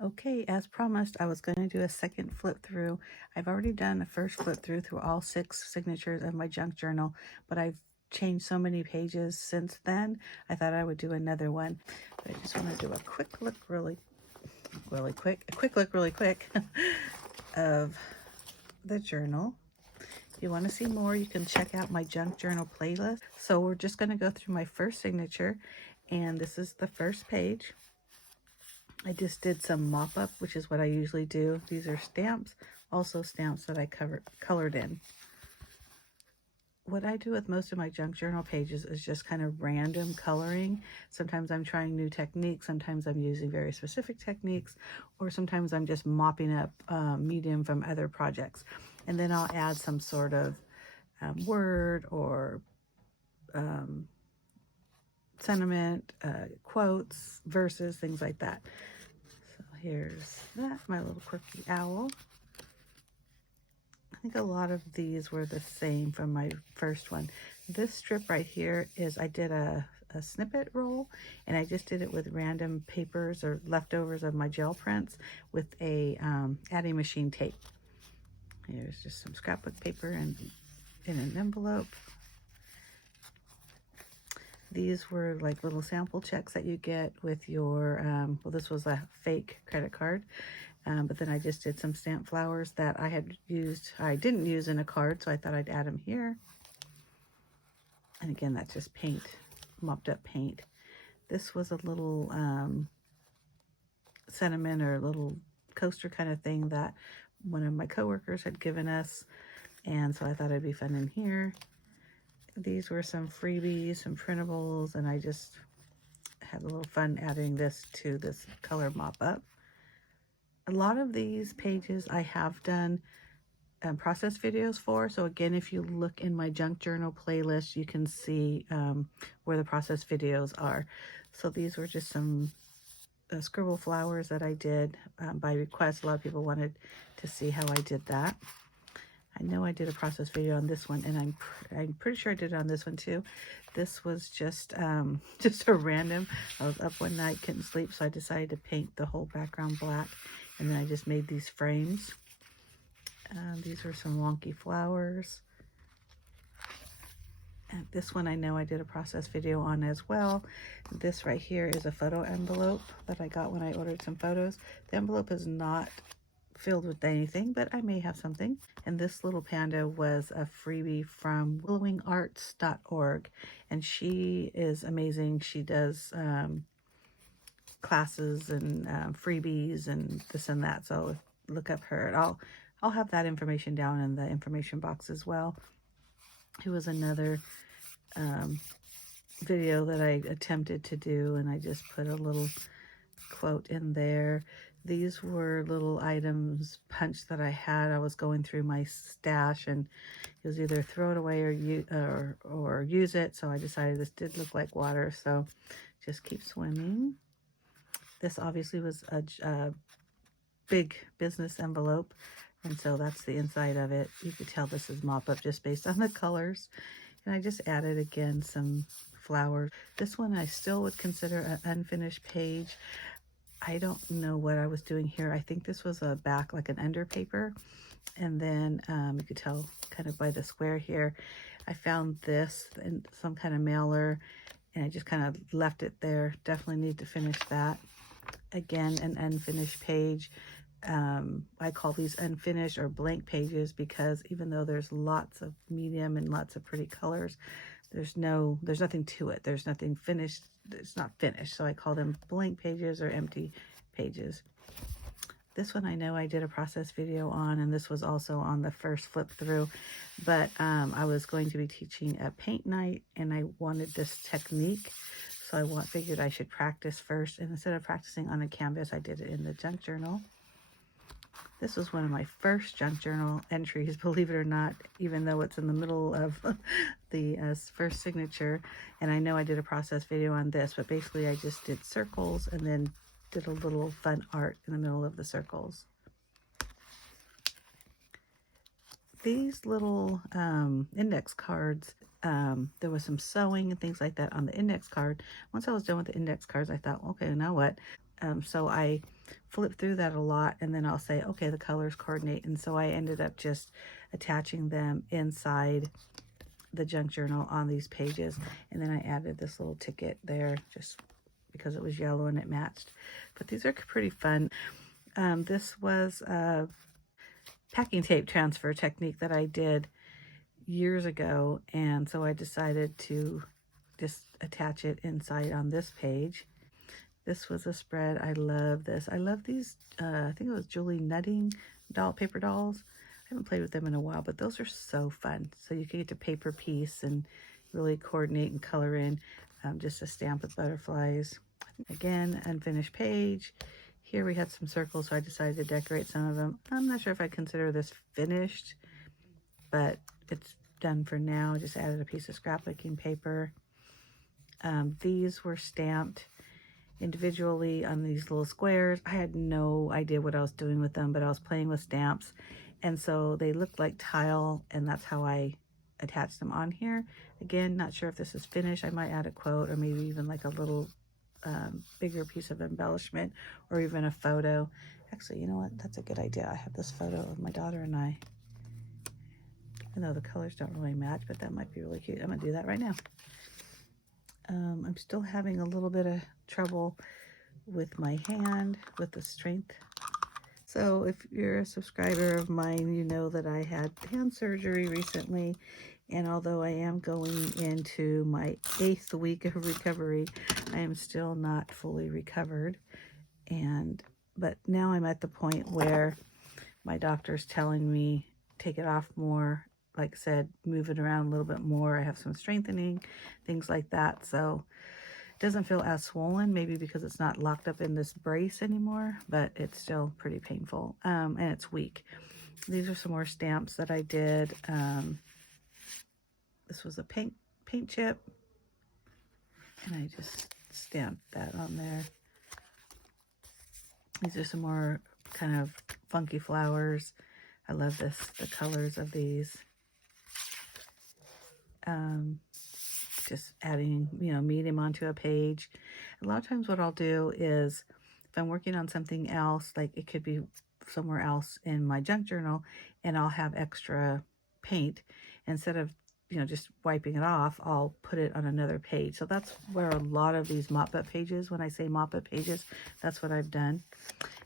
Okay, as promised, I was going to do a second flip through. I've already done a first flip through all 6 signatures of my junk journal, but I've changed so many pages since then. I thought I would do another one, but I just want to do a quick look really quick of the journal. If you want to see more, you can check out my junk journal playlist. So we're just going to go through my first signature, and this is the first page. I just did some mop up, which is what I usually do. These are stamps, also stamps that I colored in. What I do with most of my junk journal pages is just kind of random coloring. Sometimes I'm trying new techniques, sometimes I'm using very specific techniques, or sometimes I'm just mopping up medium from other projects. And then I'll add some sort of word or sentiment, quotes, verses, things like that. So here's that, my little quirky owl. I think a lot of these were the same from my first one. This strip right here is, I did a snippet roll, and I just did it with random papers or leftovers of my gel prints with a adding machine tape. Here's just some scrapbook paper and in an envelope. These were like little sample checks that you get with your, well, this was a fake credit card. But then I just did some stamp flowers that I didn't use in a card, so I thought I'd add them here. And again, that's just paint, mopped up paint. This was a little sentiment or a little coaster kind of thing that one of my coworkers had given us, and so I thought it'd be fun in here. These were some freebies, some printables, and I just had a little fun adding this to this color mop up. A lot of these pages I have done process videos for. So again, if you look in my junk journal playlist, you can see where the process videos are. So these were just some scribble flowers that I did by request. A lot of people wanted to see how I did that. I know I did a process video on this one, and I'm pretty sure I did it on this one too. This was just a random. I was up one night, couldn't sleep, so I decided to paint the whole background black, and then I just made these frames. These were some wonky flowers. And this one I know I did a process video on as well. This right here is a photo envelope that I got when I ordered some photos. The envelope is not filled with anything, but I may have something. And this little panda was a freebie from willowingarts.org, and she is amazing. She does classes and freebies and this and that, so look up her. I'll have that information down in the information box as well. It was another video that I attempted to do, and I just put a little quote in there. These were little items punched that I had. I was going through my stash, and it was either throw it away or use it. So I decided this did look like water, so just keep swimming. This obviously was a big business envelope, and so that's the inside of it. You could tell this is mop up just based on the colors. And I just added again some flowers. This one I still would consider an unfinished page. I don't know what I was doing here. I think this was a back, like an under paper. And then you could tell kind of by the square here, I found this in some kind of mailer, and I just kind of left it there. Definitely need to finish that. Again, an unfinished page. I call these unfinished or blank pages because even though there's lots of medium and lots of pretty colors, there's nothing to it. There's nothing finished. It's not finished. So I call them blank pages or empty pages. This one I know I did a process video on, and this was also on the first flip through, but I was going to be teaching a paint night, and I wanted this technique. So I figured I should practice first, and instead of practicing on a canvas, I did it in the junk journal. This was one of my first junk journal entries, believe it or not, even though it's in the middle of the first signature. And I know I did a process video on this, but basically I just did circles and then did a little fun art in the middle of the circles. These little index cards, there was some sewing and things like that on the index card. Once I was done with the index cards, I thought, okay, now what? So I flip through that a lot, and then I'll say, okay, the colors coordinate. And so I ended up just attaching them inside the junk journal on these pages. And then I added this little ticket there just because it was yellow and it matched. But these are pretty fun. This was a packing tape transfer technique that I did years ago, and so I decided to just attach it inside on this page. This was a spread. I love this. I love these, I think it was Julie Nutting paper dolls. I haven't played with them in a while, but those are so fun. So you can get to paper piece and really coordinate and color in just a stamp with butterflies. Again, unfinished page. Here we had some circles, so I decided to decorate some of them. I'm not sure if I consider this finished, but it's done for now. I just added a piece of scrapbooking paper. These were stamped individually on these little squares. I had no idea what I was doing with them, but I was playing with stamps, and so they looked like tile, and that's how I attached them on here. Again, not sure if this is finished. I might add a quote or maybe even like a little bigger piece of embellishment or even a photo. Actually, you know what? That's a good idea. I have this photo of my daughter and I. Even though the colors don't really match, but that might be really cute. I'm gonna do that right now. I'm still having a little bit of trouble with my hand, with the strength. So if you're a subscriber of mine, you know that I had hand surgery recently. And although I am going into my 8th week of recovery, I am still not fully recovered. But now I'm at the point where my doctor's telling me, take it off more. Like I said, move it around a little bit more. I have some strengthening, things like that. So it doesn't feel as swollen, maybe because it's not locked up in this brace anymore, but it's still pretty painful. And it's weak. These are some more stamps that I did. This was a paint chip, and I just stamped that on there. These are some more kind of funky flowers. I love the colors of these. Just adding, medium onto a page. A lot of times what I'll do is, if I'm working on something else, like it could be somewhere else in my junk journal, and I'll have extra paint, instead of just wiping it off, I'll put it on another page. So that's where a lot of these mop-up pages, when I say mop-up pages, that's what I've done.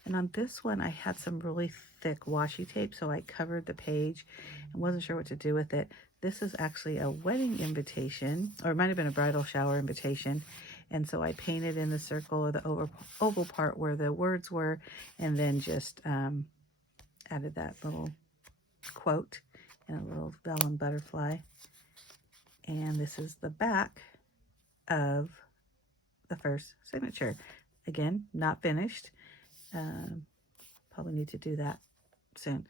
And on this one, I had some really thick washi tape, so I covered the page and wasn't sure what to do with it. This is actually a wedding invitation, or it might have been a bridal shower invitation. And so I painted in the circle or the oval part where the words were, and then just added that little quote and a little vellum butterfly. And this is the back of the first signature. Again, not finished. Probably need to do that soon.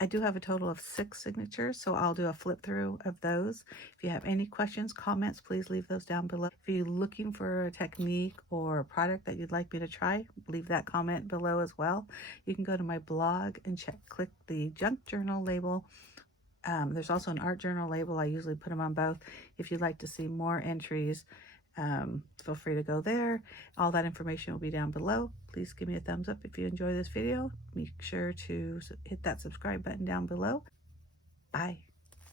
I do have a total of 6 signatures, so I'll do a flip through of those. If you have any questions, comments, please leave those down below. If you're looking for a technique or a product that you'd like me to try, leave that comment below as well. You can go to my blog and click the junk journal label. There's also an art journal label. I usually put them on both. If you'd like to see more entries, feel free to go there. All that information will be down below. Please give me a thumbs up if you enjoy this video. Make sure to hit that subscribe button down below. Bye.